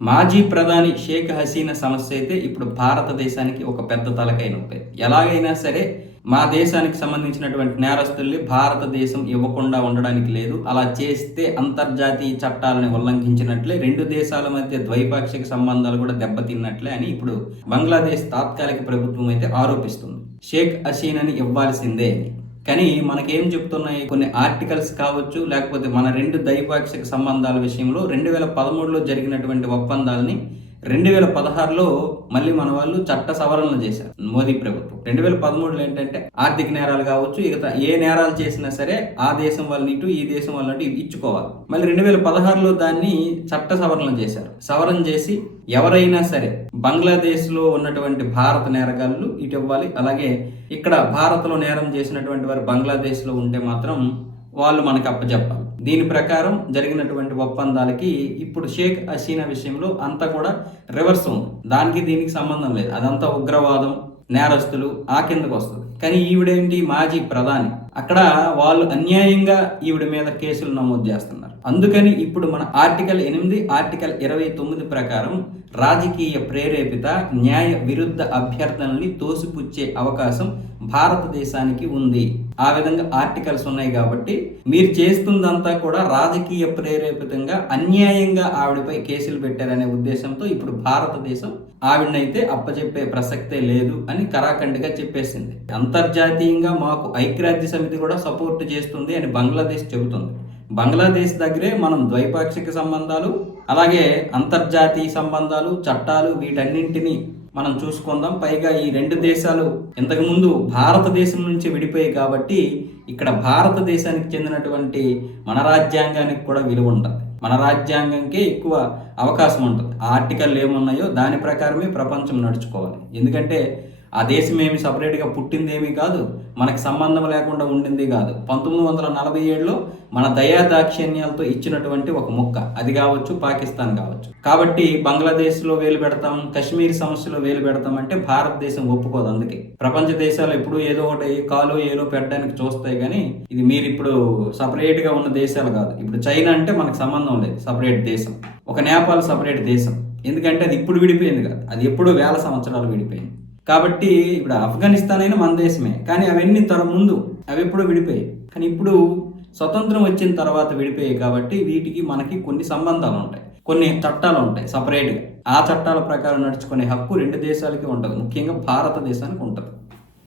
మాజీ ప్రధాని షేక్ హసీనా సమస్య అయితే ఇప్పుడు భారతదేశానికి ఒక పెద్ద తలకైన ఉంటాయి ఎలాగైనా సరే మా దేశానికి సంబంధించినటువంటి నేరస్తుల్ని భారతదేశం ఇవ్వకుండా ఉండడానికి లేదు. అలా చేస్తే అంతర్జాతీయ చట్టాలను ఉల్లంఘించినట్లే రెండు దేశాల మధ్య ద్వైపాక్షిక సంబంధాలు కూడా దెబ్బతిన్నట్లే అని ఇప్పుడు బంగ్లాదేశ్ తాత్కాలిక ప్రభుత్వం అయితే ఆరోపిస్తుంది. షేక్ హసీనాని ఇవ్వాల్సిందే అని. కానీ మనకేం చెప్తున్నాయి? కొన్ని ఆర్టికల్స్ కావచ్చు లేకపోతే మన రెండు ద్వైపాక్షిక సంబంధాల విషయంలో రెండు వేల పదమూడులో జరిగినటువంటి ఒప్పందాలని రెండు వేల పదహారులో మళ్ళీ మన వాళ్ళు చట్ట సవరణలు చేశారు మోదీ ప్రభుత్వం. రెండు వేల పదమూడులో ఏంటంటే ఆర్థిక నేరాలు కావచ్చు ఇక ఏ నేరాలు చేసినా సరే ఆ దేశం వాళ్ళని ఇటు ఈ దేశం వాళ్ళని ఇటు ఇచ్చుకోవాలి. మళ్ళీ రెండు వేల పదహారులో దాన్ని చట్ట సవరణలు చేశారు. సవరణ చేసి ఎవరైనా సరే బంగ్లాదేశ్లో ఉన్నటువంటి భారత నేరగాళ్ళు ఇటు ఇవ్వాలి అలాగే ఇక్కడ భారత్లో నేరం చేసినటువంటి వారు బంగ్లాదేశ్లో ఉంటే మాత్రం వాళ్ళు మనకు అప్పచెప్పాలి దీని ప్రకారం జరిగినటువంటి ఒప్పందాలకి ఇప్పుడు షేక్ హసీనా విషయంలో అంతా కూడా రివర్స్ ఉంది. దానికి దీనికి సంబంధం లేదు. అదంతా ఉగ్రవాదం నేరస్తులు ఆ కిందకు వస్తుంది. కానీ ఈవిడేంటి? మాజీ ప్రధాని. అక్కడ వాళ్ళు అన్యాయంగా ఈవిడ మీద కేసులు నమోదు చేస్తున్నారు. అందుకని ఇప్పుడు మన ఆర్టికల్ ఎనిమిది ఆర్టికల్ ఇరవై తొమ్మిది ప్రకారం రాజకీయ ప్రేరేపిత న్యాయ విరుద్ధ అభ్యర్థనల్ని తోసిపుచ్చే అవకాశం భారతదేశానికి ఉంది. ఆ విధంగా ఆర్టికల్స్ ఉన్నాయి కాబట్టి మీరు చేస్తుందంతా కూడా రాజకీయ ప్రేరేపితంగా అన్యాయంగా ఆవిడపై కేసులు పెట్టారనే ఉద్దేశంతో ఇప్పుడు భారతదేశం ఆవిడనైతే అప్పచెప్పే ప్రసక్తే లేదు అని కరాఖండిగా చెప్పేసింది. అంతర్జాతీయంగా మాకు ఐక్యరాజ్య సమితి కూడా సపోర్ట్ చేస్తుంది అని బంగ్లాదేశ్ చెబుతుంది. బంగ్లాదేశ్ దగ్గరే మనం ద్వైపాక్షిక సంబంధాలు అలాగే అంతర్జాతీయ సంబంధాలు చట్టాలు వీటన్నింటినీ మనం చూసుకుందాం. పైగా ఈ రెండు దేశాలు ఇంతకుముందు భారతదేశం నుంచి విడిపోయాయి కాబట్టి ఇక్కడ భారతదేశానికి చెందినటువంటి మన రాజ్యాంగానికి కూడా విలువ ఉంటుంది. మన రాజ్యాంగంకే ఎక్కువ అవకాశం ఉంటుంది. ఆ ఆర్టికల్ ఏమున్నాయో దాని ప్రకారమే ప్రపంచం నడుచుకోవాలి. ఎందుకంటే ఆ దేశం ఏమి సపరేట్గా పుట్టిందేమీ కాదు మనకు సంబంధం లేకుండా ఉండింది కాదు. పంతొమ్మిది వందల నలభై ఏడులో మన దయా దాక్షిణ్యాలతో ఇచ్చినటువంటి ఒక ముక్క అది కావచ్చు పాకిస్తాన్ కావచ్చు. కాబట్టి బంగ్లాదేశ్లో వేలు పెడతాం కశ్మీర్ సమస్యలో వేలు పెడతాం అంటే భారతదేశం ఒప్పుకోదు అందుకే. ప్రపంచ దేశాలు ఎప్పుడూ ఏదో ఒకటి కాలో ఏలో పెట్టడానికి చూస్తాయి కానీ ఇది మీరు ఇప్పుడు సపరేట్గా ఉన్న దేశాలు కాదు. ఇప్పుడు చైనా అంటే మనకు సంబంధం లేదు సపరేట్ దేశం. ఒక నేపాల్ సపరేట్ దేశం. ఎందుకంటే అది ఇప్పుడు విడిపోయింది కాదు. అది ఎప్పుడూ వేల సంవత్సరాలు విడిపోయింది. కాబట్టి ఇప్పుడు ఆఫ్ఘనిస్తాన్ అయినా మన దేశమే. కానీ అవన్నీ తర ముందు అవి ఎప్పుడో విడిపోయాయి. కానీ ఇప్పుడు స్వతంత్రం వచ్చిన తర్వాత విడిపోయాయి కాబట్టి వీటికి మనకి కొన్ని సంబంధాలు ఉంటాయి. కొన్ని చట్టాలు ఉంటాయి సపరేట్గా ఆ చట్టాల ప్రకారం నడుచుకునే హక్కు రెండు దేశాలకి ఉంటుంది. ముఖ్యంగా భారతదేశానికి ఉంటుంది.